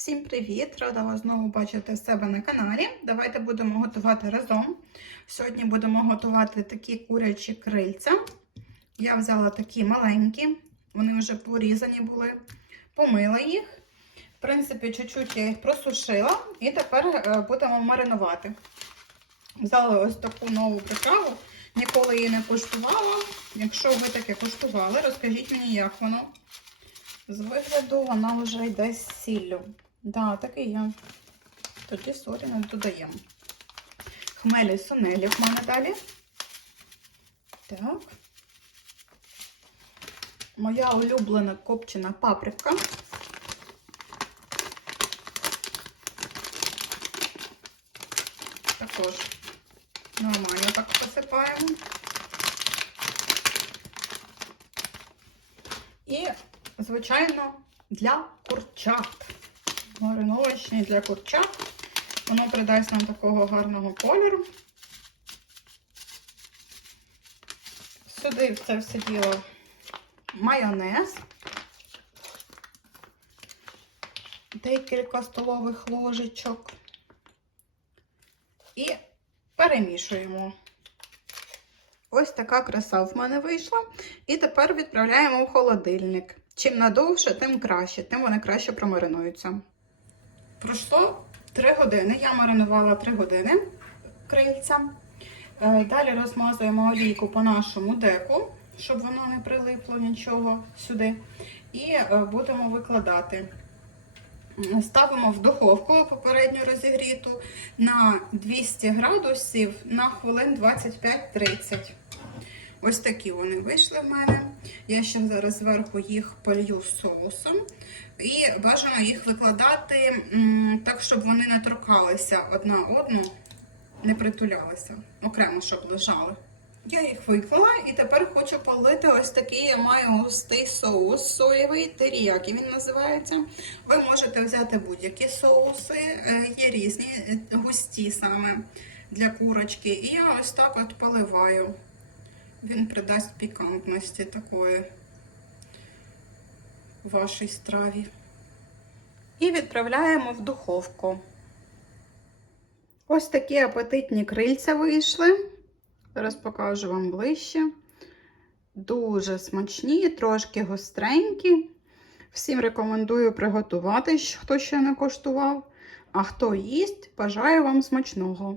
Всім привіт! Рада вас знову бачити себе на каналі. Давайте будемо готувати разом. Сьогодні будемо готувати такі курячі крильця. Я взяла такі маленькі, вони вже порізані були, помила їх. В принципі, чуть-чуть я їх просушила і тепер е, будемо маринувати. Взяла ось таку нову приправу, ніколи її не куштувала. Якщо ви таке куштували, розкажіть мені, як воно. З вигляду вона вже йде з сіллю. Да, таке є. Тоді сорі не додаємо. Хмелі сунелі в мене далі. Так. Моя улюблена копчена паприка. Також нормально так посипаємо. І, звичайно, для курчат. Мариновочний для курчат. Воно придасть нам такого гарного кольору. Сюди це все діло майонез. Декілька столових ложечок. І перемішуємо. Ось така краса в мене вийшла. І тепер відправляємо в холодильник. Чим надовше, тим краще, тим вони краще промаринуються. Пройшло 3 години. Я маринувала 3 години крильця. Е, Далі розмазуємо олійку по нашому деку, щоб воно не прилипло нічого сюди. І е, будемо викладати. Ставимо в духовку попередньо розігріту на 200 градусів на хвилин 25-30. Ось такі вони вийшли в мене. Я ще зараз зверху їх полью соусом. І бажано їх викладати так, щоб вони не торкалися одна одну, не притулялися, окремо, щоб лежали. Я їх виклала і тепер хочу полити ось такий я маю густий соус соєвий, теріякі він називається. Ви можете взяти будь-які соуси, е, є різні, е, густі саме для курочки. І я ось так от поливаю. Він придасть пікантності такої вашій страві. І відправляємо в духовку. Ось такі апетитні крильця вийшли. Зараз покажу вам ближче. Дуже смачні, трошки гостренькі. Всім рекомендую приготувати, хто ще не коштував. А хто їсть, бажаю вам смачного.